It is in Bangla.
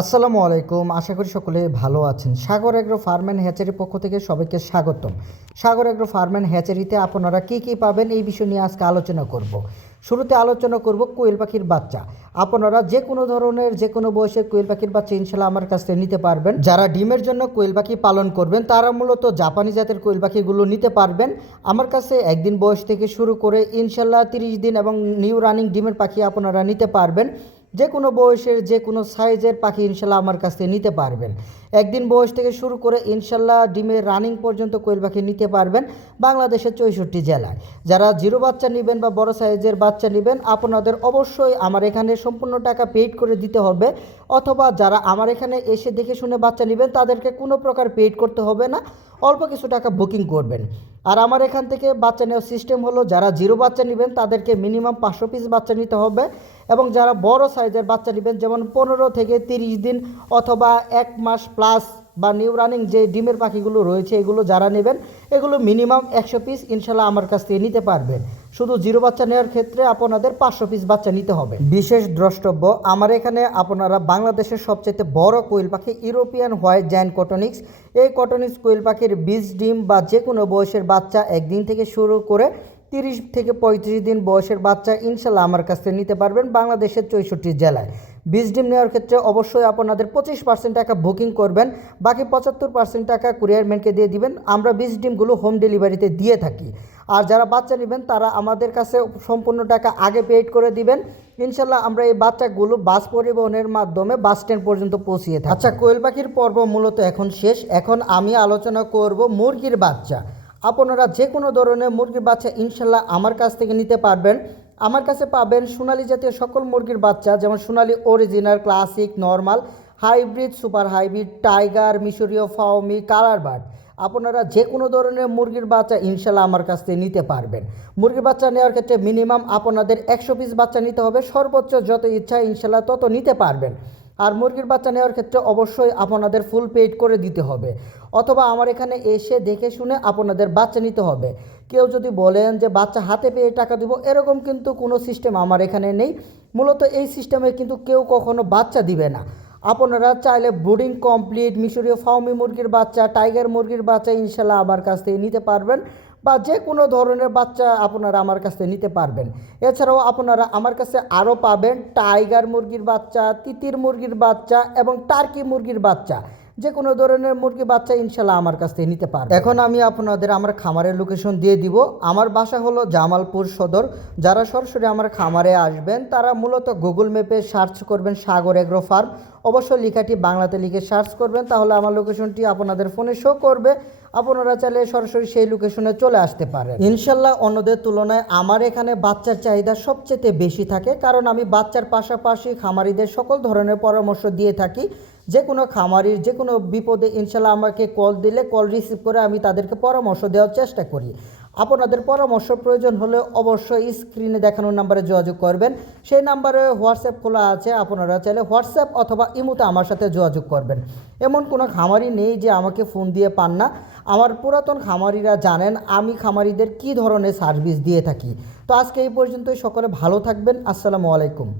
আসসালামু আলাইকুম। আশা করি সকলে ভালো আছেন। সাগর এগ্রো ফার্ম অ্যান্ড হ্যাচারির পক্ষ থেকে সবাইকে স্বাগতম। সাগর এগ্রো ফার্ম অ্যান্ড হ্যাচারিতে আপনারা কী কী পাবেন এই বিষয় নিয়ে আজকে আলোচনা করব। শুরুতে আলোচনা করব কোয়েল পাখির বাচ্চা। আপনারা যে কোনো ধরনের যে কোনো বয়সের কোয়েল পাখির বাচ্চা ইনশাল্লাহ আমার কাছ থেকে নিতে পারবেন। যারা ডিমের জন্য কোয়েল পাখি পালন করবেন তারা মূলত জাপানি জাতের কোয়েল পাখিগুলো নিতে পারবেন। আমার কাছে একদিন বয়স থেকে শুরু করে ইনশাল্লাহ 30 দিন এবং নিউ রানিং ডিমের পাখি আপনারা নিতে পারবেন। যে কোনো বয়সের যে কোনো সাইজের পাখি ইনশাল্লাহ আমার কাছ থেকে নিতে পারবেন। একদিন বয়স থেকে শুরু করে ইনশাল্লাহ ডিমের রানিং পর্যন্ত কোয়েল পাখি নিতে পারবেন বাংলাদেশের 64 জেলায়। যারা জিরো বাচ্চা নেবেন বা বড় সাইজের বাচ্চা নেবেন আপনাদের অবশ্যই আমার এখানে সম্পূর্ণ টাকা পেইড করে দিতে হবে, অথবা যারা আমার এখানে এসে দেখে শুনে বাচ্চা নেবেন তাদেরকে কোনো প্রকার পেইড করতে হবে না, অল্প কিছু টাকা বুকিং করবেন। আর আমার এখান থেকে বাচ্চা নেওয়ার সিস্টেম হলো যারা জিরো বাচ্চা নেবেন তাদেরকে মিনিমাম 500 পিস বাচ্চা নিতে হবে, এবং যারা বড় সাইজের বাচ্চা নেবেন যেমন 15 থেকে 30 দিন অথবা 1 মাস প্লাস বা নিউ রানিং যে ডিমের পাখিগুলো রয়েছে এগুলো যারা নেবেন এগুলো মিনিমাম 100 পিস ইনশাল্লাহ আমার কাছ থেকে নিতে পারবেন। শুধু জিরো বাচ্চা নেওয়ার ক্ষেত্রে আপনাদের 500 পিস বাচ্চা নিতে হবে। বিশেষ দ্রষ্টব্য, আমার এখানে আপনারা বাংলাদেশের সবচেয়ে বড় কোয়েল পাখি ইউরোপিয়ান হোয়াইট জায়ান্ট কটনিক্স, এই কটনিক্স কোয়েল পাখির বীজ ডিম বা যে কোনো বয়সের বাচ্চা একদিন থেকে শুরু করে 30 থেকে 35 দিন বয়সের বাচ্চা ইনশাল্লাহ আমার কাছ থেকে নিতে পারবেন বাংলাদেশের 64 জেলায়। বীজ ডিম নেওয়ার ক্ষেত্রে অবশ্যই আপনাদের 25% টাকা বুকিং করবেন, বাকি 75% টাকা কুরিয়ারম্যানকে দিয়ে দিবেন। আমরা বীজ ডিমগুলো হোম ডেলিভারিতে দিয়ে থাকি। আর যারা বাচ্চা নেবেন তারা আমাদের কাছে সম্পূর্ণ টাকা আগে পেইড করে দিবেন। ইনশাল্লাহ আমরা এই বাচ্চাগুলো বাস পরিবহনের মাধ্যমে বাস স্ট্যান্ড পর্যন্ত পৌঁছিয়ে থাকি। আচ্ছা, কোয়েল পাখির পর্ব মূলত এখন শেষ। এখন আমি আলোচনা করব মুরগির বাচ্চা। আপনারা যে কোনো ধরনের মুরগির বাচ্চা ইনশাল্লাহ আমার কাছ থেকে নিতে পারবেন। আমার কাছে পাবেন সোনালী জাতীয় সকল মুরগির বাচ্চা, যেমন Sonali original, classic, normal, hybrid, super hybrid, tiger, মিশরীয় ফাউমি, কালার বার্ড। আপনারা যে কোনো ধরনের মুরগির বাচ্চা ইনশাল্লাহ আমার কাছ থেকে নিতে পারবেন। মুরগির বাচ্চা নেওয়ার ক্ষেত্রে মিনিমাম আপনাদের 100 পিস বাচ্চা নিতে হবে, সর্বোচ্চ যত ইচ্ছা ইনশাল্লাহ তত নিতে পারবেন। আর মুরগির বাচ্চা নেওয়ার ক্ষেত্রে অবশ্যই আপনাদের ফুল পেইড করে দিতে হবে, অথবা আমার এখানে এসে দেখে শুনে আপনাদের বাচ্চা নিতে হবে। কেউ যদি বলেন যে বাচ্চা হাতে পেয়ে টাকা দিব, এরকম কিন্তু কোনো সিস্টেম আমার এখানে নেই। মূলত এই সিস্টেমে কিন্তু কেউ কখনো বাচ্চা দিবে না। আপনারা চাইলে ব্রুডিং কমপ্লিট মিশরীয় ফাউমি মুরগির বাচ্চা, টাইগার মুরগির বাচ্চা ইনশাল্লাহ আমার কাছ থেকে নিতে পারবেন, বা যে কোনো ধরনের বাচ্চা আপনারা আমার কাছ থেকে নিতে পারবেন। এছাড়াও আপনারা আমার কাছে আরও পাবেন টাইগার মুরগির বাচ্চা, তিতির মুরগির বাচ্চা এবং টার্কি মুরগির বাচ্চা। যে কোনো ধরনের মুরগি বাচ্চা ইনশাল্লাহ আমার কাছ থেকে নিতে পারবেন। এখন আমি আপনাদের আমার খামারের লোকেশন দিয়ে দিব। আমার বাসা হলো জামালপুর সদর। যারা সরাসরি আমার খামারে আসবেন তারা মূলত গুগল ম্যাপে সার্চ করবেন সাগর এগ্রো ফার্ম, অবশ্যই লেখাটি বাংলাতে লিখে সার্চ করবেন, তাহলে আমার লোকেশনটি আপনাদের ফোনে শো করবে। আপনারা চাইলে সরাসরি সেই লোকেশনে চলে আসতে পারেন। ইনশাল্লাহ অন্যদের তুলনায় আমার এখানে বাচ্চার চাহিদা সবচেয়ে বেশি থাকে, কারণ আমি বাচ্চার পাশাপাশি খামারিদের সকল ধরনের পরামর্শ দিয়ে থাকি। যে কোনো খামারির যে কোনো বিপদে ইনশাল্লাহ আমাকে কল দিলে কল রিসিভ করে আমি তাদেরকে পরামর্শ দেওয়ার চেষ্টা করি। আপনাদের পরামর্শ প্রয়োজন হলে অবশ্যই স্ক্রিনে দেখানো নাম্বারে যোগাযোগ করবেন। সেই নাম্বারে হোয়াটসঅ্যাপ খোলা আছে, আপনারা চাইলে হোয়াটসঅ্যাপ অথবা ইমোতে আমার সাথে যোগাযোগ করবেন। এমন কোনো খামারি নেই যে আমাকে ফোন দিয়ে পান না। আমার পুরাতন খামারিরা জানেন আমি খামারিদের কী ধরনের সার্ভিস দিয়ে থাকি। তো আজকে এই পর্যন্তই, সকলে ভালো থাকবেন। আসসালামু আলাইকুম।